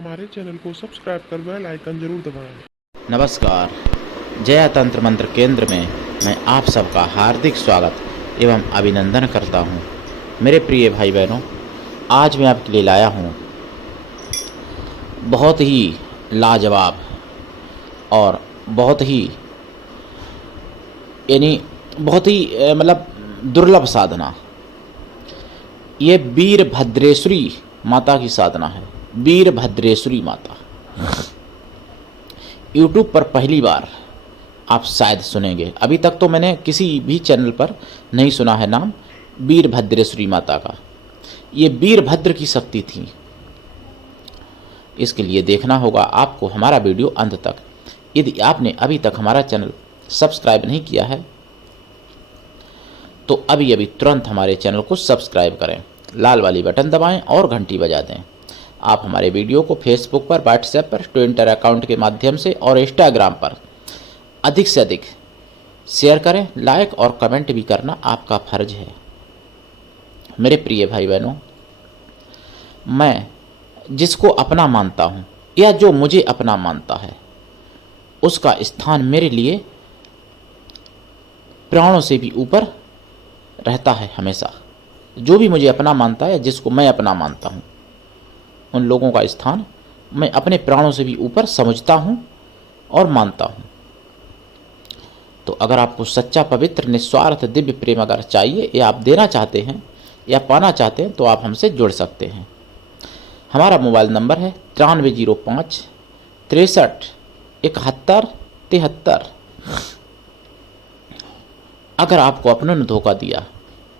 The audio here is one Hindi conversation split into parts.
हमारे चैनल को सब्सक्राइब कर बेल आइकन जरूर दबाएं। नमस्कार। जया तंत्र मंत्र केंद्र में मैं आप सबका हार्दिक स्वागत एवं अभिनंदन करता हूं। मेरे प्रिय भाई बहनों, आज मैं आपके लिए लाया हूं बहुत ही लाजवाब और बहुत ही मतलब दुर्लभ साधना। ये वीरभद्रेश्वरी माता की साधना है। वीरभद्रेश्वरी माता यूट्यूब पर पहली बार आप शायद सुनेंगे। अभी तक तो मैंने किसी भी चैनल पर नहीं सुना है नाम वीरभद्रेश्वरी माता का। ये वीरभद्र की शक्ति थी। इसके लिए देखना होगा आपको हमारा वीडियो अंत तक। यदि आपने अभी तक हमारा चैनल सब्सक्राइब नहीं किया है तो अभी तुरंत हमारे चैनल को सब्सक्राइब करें, लाल वाली बटन दबाएं और घंटी बजा दें। आप हमारे वीडियो को फेसबुक पर, व्हाट्सएप पर, ट्विटर अकाउंट के माध्यम से और इंस्टाग्राम पर अधिक से अधिक शेयर करें। लाइक और कमेंट भी करना आपका फर्ज है। मेरे प्रिय भाई बहनों, मैं जिसको अपना मानता हूँ या जो मुझे अपना मानता है उसका स्थान मेरे लिए प्राणों से भी ऊपर रहता है हमेशा। जो भी मुझे अपना मानता है, जिसको मैं अपना मानता हूँ, उन लोगों का स्थान मैं अपने प्राणों से भी ऊपर समझता हूँ और मानता हूँ। तो अगर आपको सच्चा, पवित्र, निस्वार्थ, दिव्य प्रेम अगर चाहिए या आप देना चाहते हैं या पाना चाहते हैं तो आप हमसे जुड़ सकते हैं। हमारा मोबाइल नंबर है 9305 63 71 73। अगर आपको अपनों ने धोखा दिया,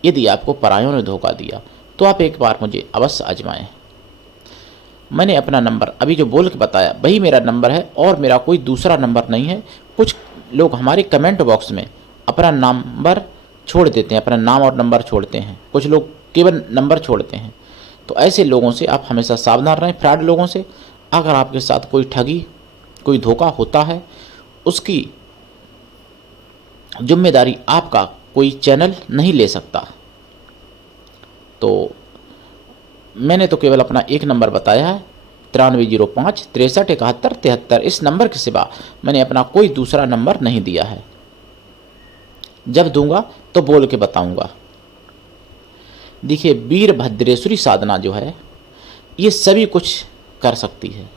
यदि आपको परायों ने धोखा दिया, तो आप एक बार मुझे अवश्य आजमाएं। मैंने अपना नंबर अभी जो बोल के बताया वही मेरा नंबर है और मेरा कोई दूसरा नंबर नहीं है। कुछ लोग हमारे कमेंट बॉक्स में अपना नंबर छोड़ देते हैं, अपना नाम और नंबर छोड़ते हैं। कुछ लोग केवल नंबर छोड़ते हैं। तो ऐसे लोगों से आप हमेशा सावधान रहें, फ्रॉड लोगों से। अगर आपके साथ कोई ठगी, कोई धोखा होता है, उसकी जिम्मेदारी आपका कोई चैनल नहीं ले सकता। तो मैंने तो केवल अपना एक नंबर बताया है 9305 63 71 73। इस नंबर के सिवा मैंने अपना कोई दूसरा नंबर नहीं दिया है। जब दूंगा तो बोल के बताऊंगा। देखिए, वीरभद्रेश्वरी साधना जो है ये सभी कुछ कर सकती है।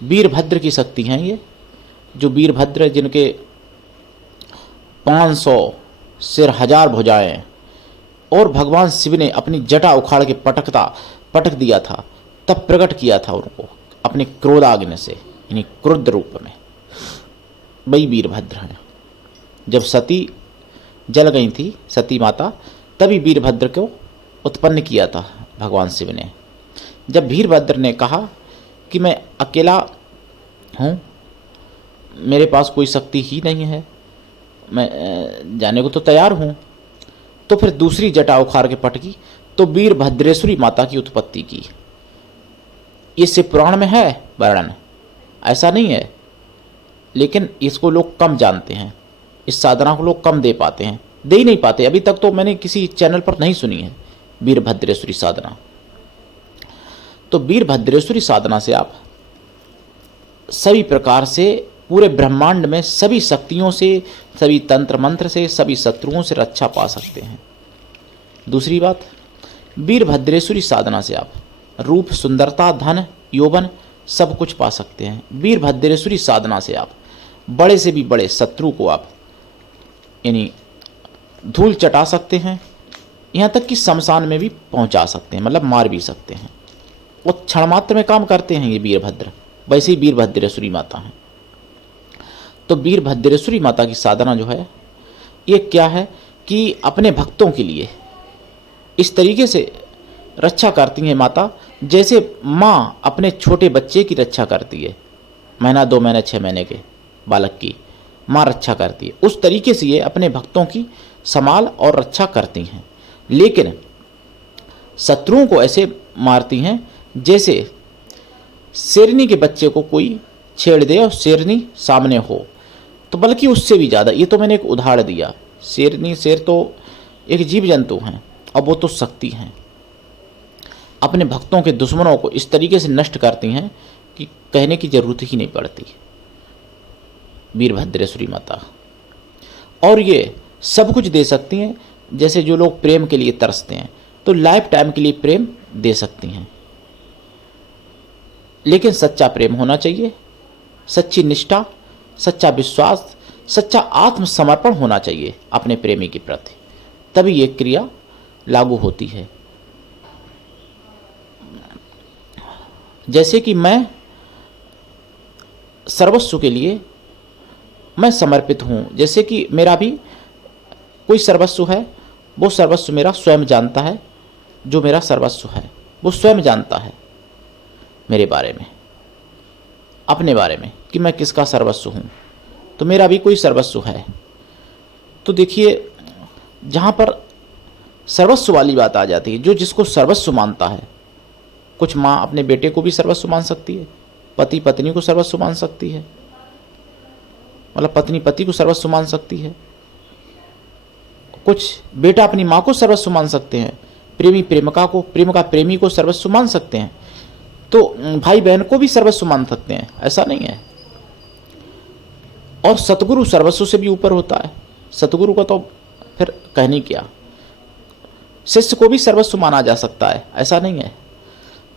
वीरभद्र की शक्ति हैं ये। जो वीरभद्र, जिनके 500 सिर, 1000 भुजाएं, और भगवान शिव ने अपनी जटा उखाड़ के पटक दिया था, तब प्रकट किया था उनको अपने क्रोधाग्नि से, यानी क्रुद्ध रूप में। वही वीरभद्र हैं। जब सती जल गई थी, सती माता, तभी वीरभद्र को उत्पन्न किया था भगवान शिव ने। जब वीरभद्र ने कहा कि मैं अकेला हूँ, मेरे पास कोई शक्ति ही नहीं है, मैं जाने को तो तैयार हूँ, तो फिर दूसरी जटा उखाड़ के पटकी तो वीरभद्रेश्वरी माता की उत्पत्ति की। ये शिव पुराण में है वर्णन, ऐसा नहीं है, लेकिन इसको लोग कम जानते हैं। इस साधना को लोग कम दे पाते हैं, दे ही नहीं पाते। अभी तक तो मैंने किसी चैनल पर नहीं सुनी है वीरभद्रेश्वरी साधना। तो वीरभद्रेश्वरी साधना से आप सभी प्रकार से, पूरे ब्रह्मांड में सभी शक्तियों से, सभी तंत्र मंत्र से, सभी शत्रुओं से रक्षा पा सकते हैं। दूसरी बात, वीरभद्रेश्वरी साधना से आप रूप, सुंदरता, धन, यौवन सब कुछ पा सकते हैं। वीरभद्रेश्वरी साधना से आप बड़े से भी बड़े शत्रु को आप यानी धूल चटा सकते हैं, यहाँ तक कि शमशान में भी पहुंचा सकते हैं, मतलब मार भी सकते हैं। वो क्षण मात्र में काम करते हैं ये वीरभद्र। वैसे ही वीरभद्रेश्वरी माता हैं। तो वीरभद्रेश्वरी माता की साधना जो है ये क्या है कि अपने भक्तों के लिए इस तरीके से रक्षा करती हैं माता, जैसे माँ अपने छोटे बच्चे की रक्षा करती है। महीना, 2 महीने, 6 महीने के बालक की माँ रक्षा करती है, उस तरीके से ये अपने भक्तों की संभाल और रक्षा करती हैं। लेकिन शत्रुओं को ऐसे मारती हैं जैसे शेरनी के बच्चे को कोई छेड़ दे और शेरनी सामने हो, तो बल्कि उससे भी ज़्यादा। ये तो मैंने एक उदाहरण दिया। शेर तो एक जीव जंतु हैं और वो तो शक्ति हैं। अपने भक्तों के दुश्मनों को इस तरीके से नष्ट करती हैं कि कहने की जरूरत ही नहीं पड़ती, वीरभद्रेश्वरी माता। और ये सब कुछ दे सकती हैं। जैसे जो लोग प्रेम के लिए तरसते हैं तो लाइफ टाइम के लिए प्रेम दे सकती हैं, लेकिन सच्चा प्रेम होना चाहिए, सच्ची निष्ठा, सच्चा विश्वास, सच्चा आत्मसमर्पण होना चाहिए अपने प्रेमी के प्रति, तभी ये क्रिया लागू होती है। जैसे कि मैं सर्वस्व के लिए मैं समर्पित हूँ, जैसे कि मेरा भी कोई सर्वस्व है, वो सर्वस्व मेरा स्वयं जानता है। जो मेरा सर्वस्व है वो स्वयं जानता है मेरे बारे में, अपने बारे में, कि मैं किसका सर्वस्व हूँ। तो मेरा भी कोई सर्वस्व है। तो देखिए, जहाँ पर सर्वस्व वाली बात आ जाती है, जो जिसको सर्वस्व मानता है, कुछ माँ अपने बेटे को भी सर्वस्व मान सकती है, पति पत्नी को सर्वस्व मान सकती है, मतलब पत्नी पति को सर्वस्व मान सकती है, कुछ बेटा अपनी माँ को सर्वस्व मान सकते हैं, प्रेमी प्रेमिका को, प्रेमिका प्रेमी को सर्वस्व मान सकते हैं, तो भाई बहन को भी सर्वस्व मान सकते हैं, ऐसा नहीं है। और सतगुरु सर्वस्व से भी ऊपर होता है। सतगुरु का तो फिर कहने क्या, शिष्य को भी सर्वस्व माना जा सकता है, ऐसा नहीं है।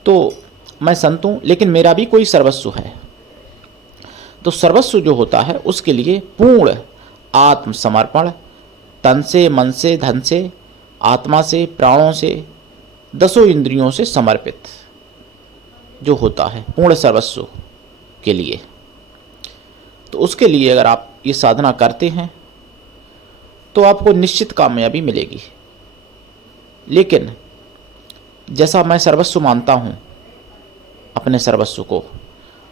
तो मैं संत हूँ, लेकिन मेरा भी कोई सर्वस्व है। तो सर्वस्व जो होता है उसके लिए पूर्ण आत्मसमर्पण, तन से, मन से, धन से, आत्मा से, प्राणों से, 10 इंद्रियों से समर्पित जो होता है पूर्ण सर्वस्व के लिए। तो उसके लिए अगर आप ये साधना करते हैं तो आपको निश्चित कामयाबी मिलेगी। लेकिन जैसा मैं सर्वस्व मानता हूँ अपने सर्वस्व को,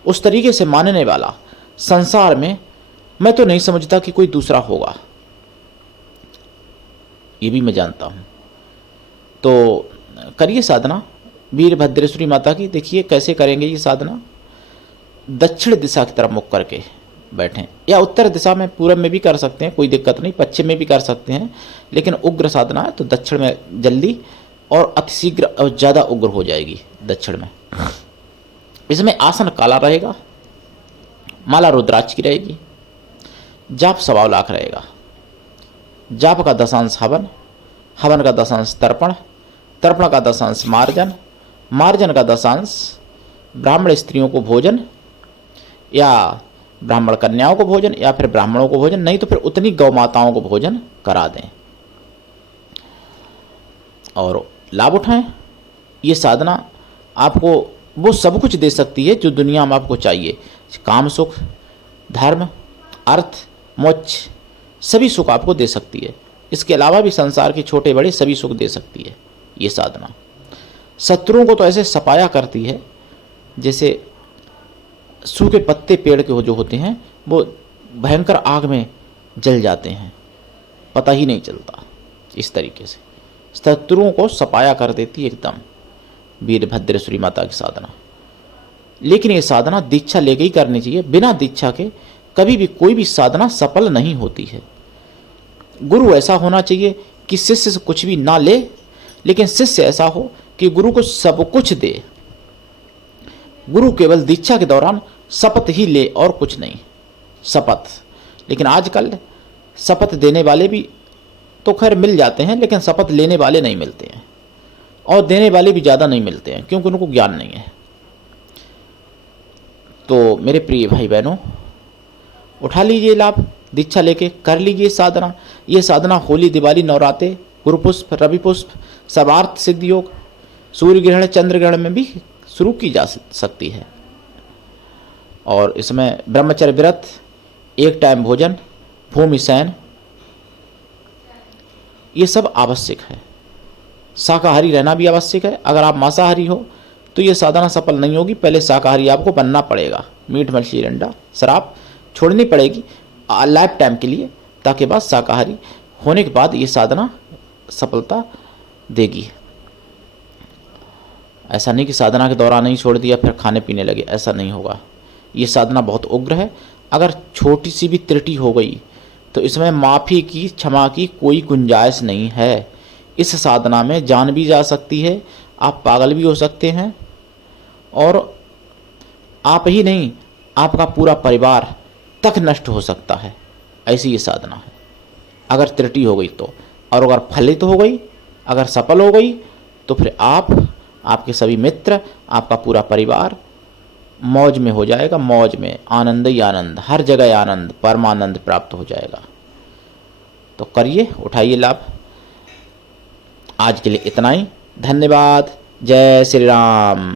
उस तरीके से मानने वाला संसार में मैं तो नहीं समझता कि कोई दूसरा होगा, ये भी मैं जानता हूँ। तो करिए साधना वीरभद्रेश्वरी माता की। देखिए कैसे करेंगे ये साधना। दक्षिण दिशा की तरफ मुख करके बैठें, या उत्तर दिशा में, पूरब में भी कर सकते हैं, कोई दिक्कत नहीं, पश्चिम में भी कर सकते हैं, लेकिन उग्र साधना है तो दक्षिण में जल्दी और अतिशीघ्र और ज़्यादा उग्र हो जाएगी दक्षिण में। इसमें आसन काला रहेगा, माला रुद्राक्ष की रहेगी, जाप 1.25 लाख रहेगा। जाप का 10 हवन, हवन का 10 तर्पण, तर्पण का 10 मार्जन, मार्जन का 10 ब्राह्मण स्त्रियों को भोजन, या ब्राह्मण कन्याओं को भोजन, या फिर ब्राह्मणों को भोजन, नहीं तो फिर उतनी गौ माताओं को भोजन करा दें और लाभ उठाएं। ये साधना आपको वो सब कुछ दे सकती है जो दुनिया में आपको चाहिए। काम सुख, धर्म, अर्थ, मोक्ष, सभी सुख आपको दे सकती है। इसके अलावा भी संसार के छोटे बड़े सभी सुख दे सकती है ये साधना। शत्रुओं को तो ऐसे सपाया करती है जैसे सूखे पत्ते पेड़ के जो होते हैं वो भयंकर आग में जल जाते हैं, पता ही नहीं चलता। इस तरीके से शत्रुओं को सपाया कर देती एकदम वीरभद्रेश्वरी माता की साधना। लेकिन ये साधना दीक्षा लेके ही करनी चाहिए। बिना दीक्षा के कभी भी कोई भी साधना सफल नहीं होती है। गुरु ऐसा होना चाहिए कि शिष्य से कुछ भी ना ले, लेकिन शिष्य ऐसा हो कि गुरु को सब कुछ दे। गुरु केवल दीक्षा के दौरान शपथ ही ले और कुछ नहीं, शपथ। लेकिन आजकल शपथ देने वाले भी तो खैर मिल जाते हैं, लेकिन शपथ लेने वाले नहीं मिलते हैं, और देने वाले भी ज़्यादा नहीं मिलते हैं, क्योंकि उनको ज्ञान नहीं है। तो मेरे प्रिय भाई बहनों, उठा लीजिए लाभ, दीक्षा लेके कर लीजिए साधना। ये साधना होली, दिवाली, नवरात्रे, गुरु पुष्प, रवि पुष्प, सर्वार्थ सिद्धि योग, सूर्य ग्रहण, चंद्र ग्रहण में भी शुरू की जा सकती है। और इसमें ब्रह्मचर्य व्रत, 1 टाइम भोजन, भूमि शयन, ये सब आवश्यक है। शाकाहारी रहना भी आवश्यक है। अगर आप मांसाहारी हो तो ये साधना सफल नहीं होगी। पहले शाकाहारी आपको बनना पड़ेगा, मीट, मछली, अंडा, शराब छोड़नी पड़ेगी लाइफ टाइम के लिए, ताकि बाद शाकाहारी होने के बाद ये साधना सफलता देगी। ऐसा नहीं कि साधना के दौरान ही छोड़ दिया फिर खाने पीने लगे, ऐसा नहीं होगा। ये साधना बहुत उग्र है। अगर छोटी सी भी त्रुटि हो गई तो इसमें माफ़ी की, क्षमा की कोई गुंजाइश नहीं है। इस साधना में जान भी जा सकती है, आप पागल भी हो सकते हैं, और आप ही नहीं, आपका पूरा परिवार तक नष्ट हो सकता है। ऐसी ये साधना है। अगर त्रुटि हो गई तो, और अगर फलित हो गई, अगर सफल हो गई, तो फिर आप, आपके सभी मित्र, आपका पूरा परिवार मौज में हो जाएगा। मौज में, आनंद ही आनंद, हर जगह आनंद, परमानंद प्राप्त हो जाएगा। तो करिए, उठाइए लाभ। आज के लिए इतना ही। धन्यवाद। जय श्री राम।